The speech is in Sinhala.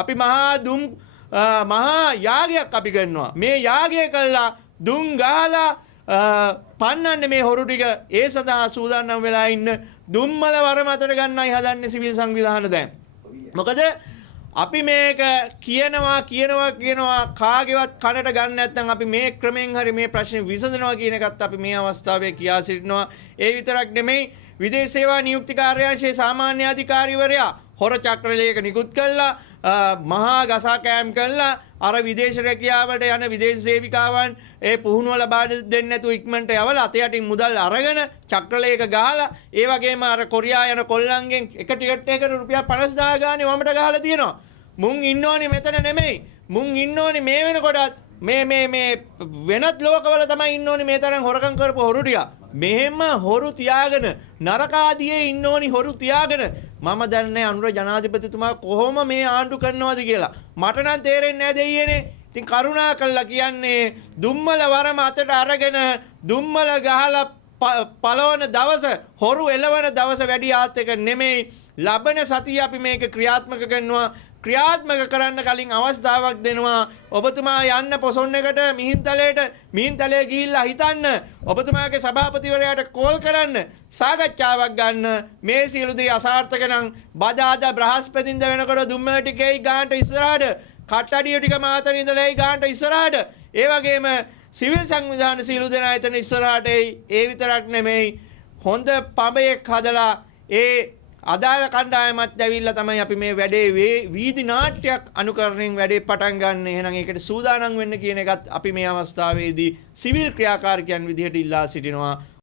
අපි මහා යාගයක් අපි කරනවා. මේ යාගය කළා දුම් ගහලා පන්නන්නේ මේ හොරු ටික. ඒ සඳහා සූදානම් වෙලා ඉන්න දුම්මල වරම අතට ගන්නයි හදන්නේ සිවිල් සංවිධාන දැන්. මොකද අපි මේක කියනවා කාගේවත් කනට ගන්න නැත්නම් අපි මේ ක්‍රමෙන් හරි මේ ප්‍රශ්නේ විසඳනවා කියන එකත් අපි මේ අවස්ථාවේ කියා සිටිනවා. ඒ විතරක් නෙමෙයි විදේශ සේවා නියුක්ති කාර්යාංශයේ සාමාන්‍ය අධිකාරීවරයා හොර චක්‍රලයක නිකුත් කළා මහා ගසා කෑම් කළා අර විදේශ රැකියාවට යන විදේශ සේවිකාවන් ඒ පුහුණුව ලබා දෙන්නේ නැතුව ඉක්මනට යවලා අත යටින් මුදල් අරගෙන චක්‍රලයක ගහලා ඒ වගේම අර කොරියා යන කොල්ලන්ගෙන් එක ටිකට් එකකට රුපියල් 50000 ගානේ වමට ගහලා තියෙනවා. මුන් ඉන්න ඕනේ මෙතන නෙමෙයි. මුන් ඉන්න ඕනේ මේ වෙනකොටත් මේ වෙනත් ලෝකවල තමයි ඉන්න ඕනේ මේ තරම් හොරකම් කරපු හොරු ටික. මෙහෙම හොරු තියාගෙන නරකාදියේ ඉන්න ඕනි හොරු තියාගෙන මම දන්නේ අනුර ජනාධිපතිතුමා කොහොම මේ ආණ්ඩු කරනවද කියලා. මට නම් තේරෙන්නේ නැහැ දෙයියනේ. ඉතින් කරුණා කළා කියන්නේ දුම්මල වරම අතට අරගෙන දුම්මල ගහලා පළවන දවස හොරු එළවන දවස වැඩි ආත් එක නෙමෙයි. ලබන සතිය අපි මේක ක්‍රියාත්මක කරනවා. ක්‍රියාත්මක කරන්න කලින් අවස්ථාවක් දෙනවා. ඔබතුමා යන්න පොසොන් එකට මිහින්තලේ ගිහිල්ලා හිතන්න. ඔබතුමාගේ සභාපතිවරයාට කෝල් කරන්න. සාකච්ඡාවක් ගන්න. මේ සියලු දේ අසාර්ථක නම් බදාදා බ්‍රහස්පතින්ද වෙනකොට දුම්මල ටිකේ ගානට ඉස්සරහට කට්ටඩිය ටික මාතර ඉඳලා ගානට ඉස්සරහට ඒ වගේම සිවිල් සංවිධාන සියලු දෙනා එතන ඉස්සරහට ඒ විතරක් නෙමෙයි හොඳ පඹයක් හදලා ඒ අදාළ කණ්ඩායමත් ඇවිල්ලා තමයි අපි මේ වැඩේ වීදි නාට්‍යයක් අනුකරණයෙන් වැඩේ පටන් ගන්න. එහෙනම් ඒකට සූදානම් වෙන්න කියන එකත් අපි මේ අවස්ථාවේදී සිවිල් ක්‍රියාකාරකයන් විදිහට ඉල්ලා සිටිනවා.